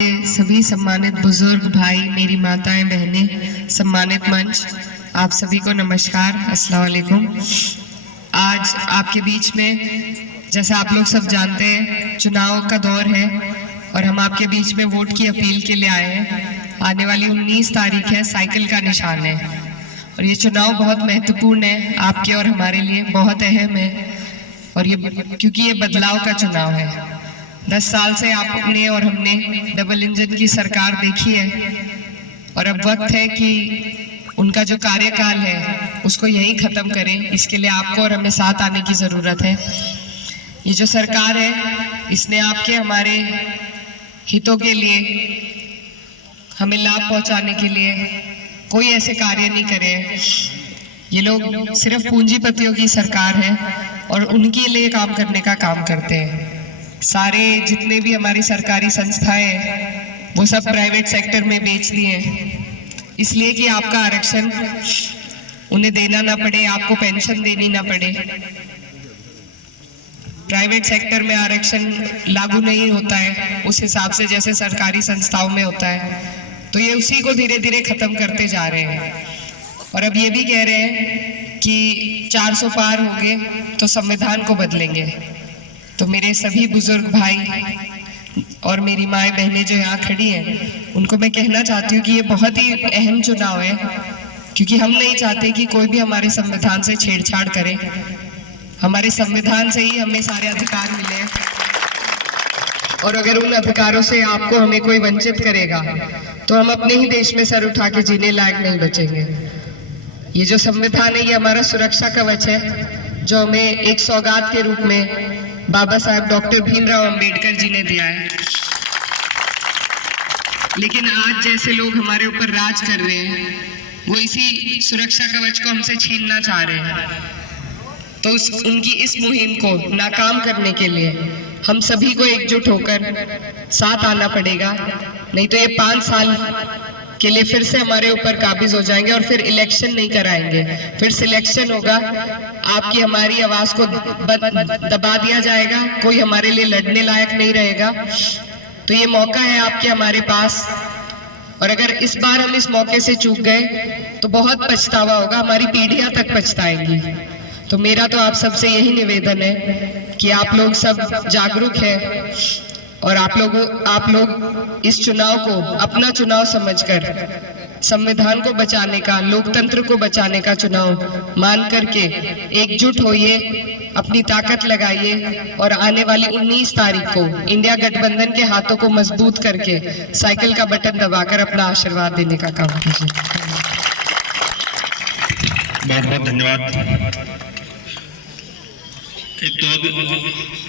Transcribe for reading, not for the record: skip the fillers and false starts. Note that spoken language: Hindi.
सभी सम्मानित बुजुर्ग भाई, मेरी माताएं बहनें, सम्मानित मंच, आप सभी को नमस्कार, अस्सलाम वालेकुम। आज आपके बीच में, जैसा आप लोग सब जानते हैं, चुनाव का दौर है और हम आपके बीच में वोट की अपील के लिए आए हैं। आने वाली 19 तारीख है, साइकिल का निशान है और ये चुनाव बहुत महत्वपूर्ण है, आपके और हमारे लिए बहुत अहम है। और ये क्योंकि ये बदलाव का चुनाव है। 10 साल से आपने और हमने डबल इंजन की सरकार देखी है और अब वक्त है कि उनका जो कार्यकाल है उसको यही खत्म करें। इसके लिए आपको और हमें साथ आने की जरूरत है। ये जो सरकार है इसने आपके हमारे हितों के लिए, हमें लाभ पहुंचाने के लिए कोई ऐसे कार्य नहीं करे। ये लोग सिर्फ पूंजीपतियों की सरकार है और उनके लिए काम करने का काम करते हैं। सारे जितने भी हमारी सरकारी संस्थाएं हैं वो सब प्राइवेट सेक्टर में बेच दिए हैं, इसलिए कि आपका आरक्षण उन्हें देना ना पड़े, आपको पेंशन देनी ना पड़े। प्राइवेट सेक्टर में आरक्षण लागू नहीं होता है उस हिसाब से जैसे सरकारी संस्थाओं में होता है, तो ये उसी को धीरे धीरे खत्म करते जा रहे हैं। और अब ये भी कह रहे हैं कि 400 पार होंगे तो संविधान को बदलेंगे। तो मेरे सभी बुजुर्ग भाई और मेरी माएँ बहनें जो यहाँ खड़ी हैं, उनको मैं कहना चाहती हूँ कि ये बहुत ही अहम चुनाव है, क्योंकि हम नहीं चाहते कि कोई भी हमारे संविधान से छेड़छाड़ करे। हमारे संविधान से ही हमें सारे अधिकार मिले और अगर उन अधिकारों से आपको हमें कोई वंचित करेगा तो हम अपने ही देश में सर उठा के जीने लायक नहीं बचेंगे। ये जो संविधान है ये हमारा सुरक्षा कवच है, जो हमें एक सौगात के रूप में बाबा साहब डॉक्टर भीमराव अंबेडकर जी ने दिया है। लेकिन आज जैसे लोग हमारे ऊपर राज कर रहे हैं वो इसी सुरक्षा कवच को हमसे छीनना चाह रहे हैं। तो उनकी इस मुहिम को नाकाम करने के लिए हम सभी को एकजुट होकर साथ आना पड़ेगा, नहीं तो ये 5 साल के लिए फिर से हमारे ऊपर काबिज हो जाएंगे और फिर इलेक्शन नहीं कराएंगे। फिर सिलेक्शन होगा, आपकी हमारी आवाज को दबा दिया जाएगा, कोई हमारे लिए लड़ने लायक नहीं रहेगा। तो ये मौका है आपके हमारे पास, और अगर इस बार हम इस मौके से चूक गए तो बहुत पछतावा होगा, हमारी पीढ़ियां तक पछताएंगी। तो मेरा तो आप सबसे यही निवेदन है कि आप लोग सब जागरूक हैं और आप लोग इस चुनाव को अपना चुनाव समझकर संविधान को बचाने का, लोकतंत्र को बचाने का चुनाव मान करके एकजुट होइए, अपनी ताकत लगाइए और आने वाली 19 तारीख को इंडिया गठबंधन के हाथों को मजबूत करके साइकिल का बटन दबाकर अपना आशीर्वाद देने का काम कीजिए। बहुत बहुत धन्यवाद। एक तो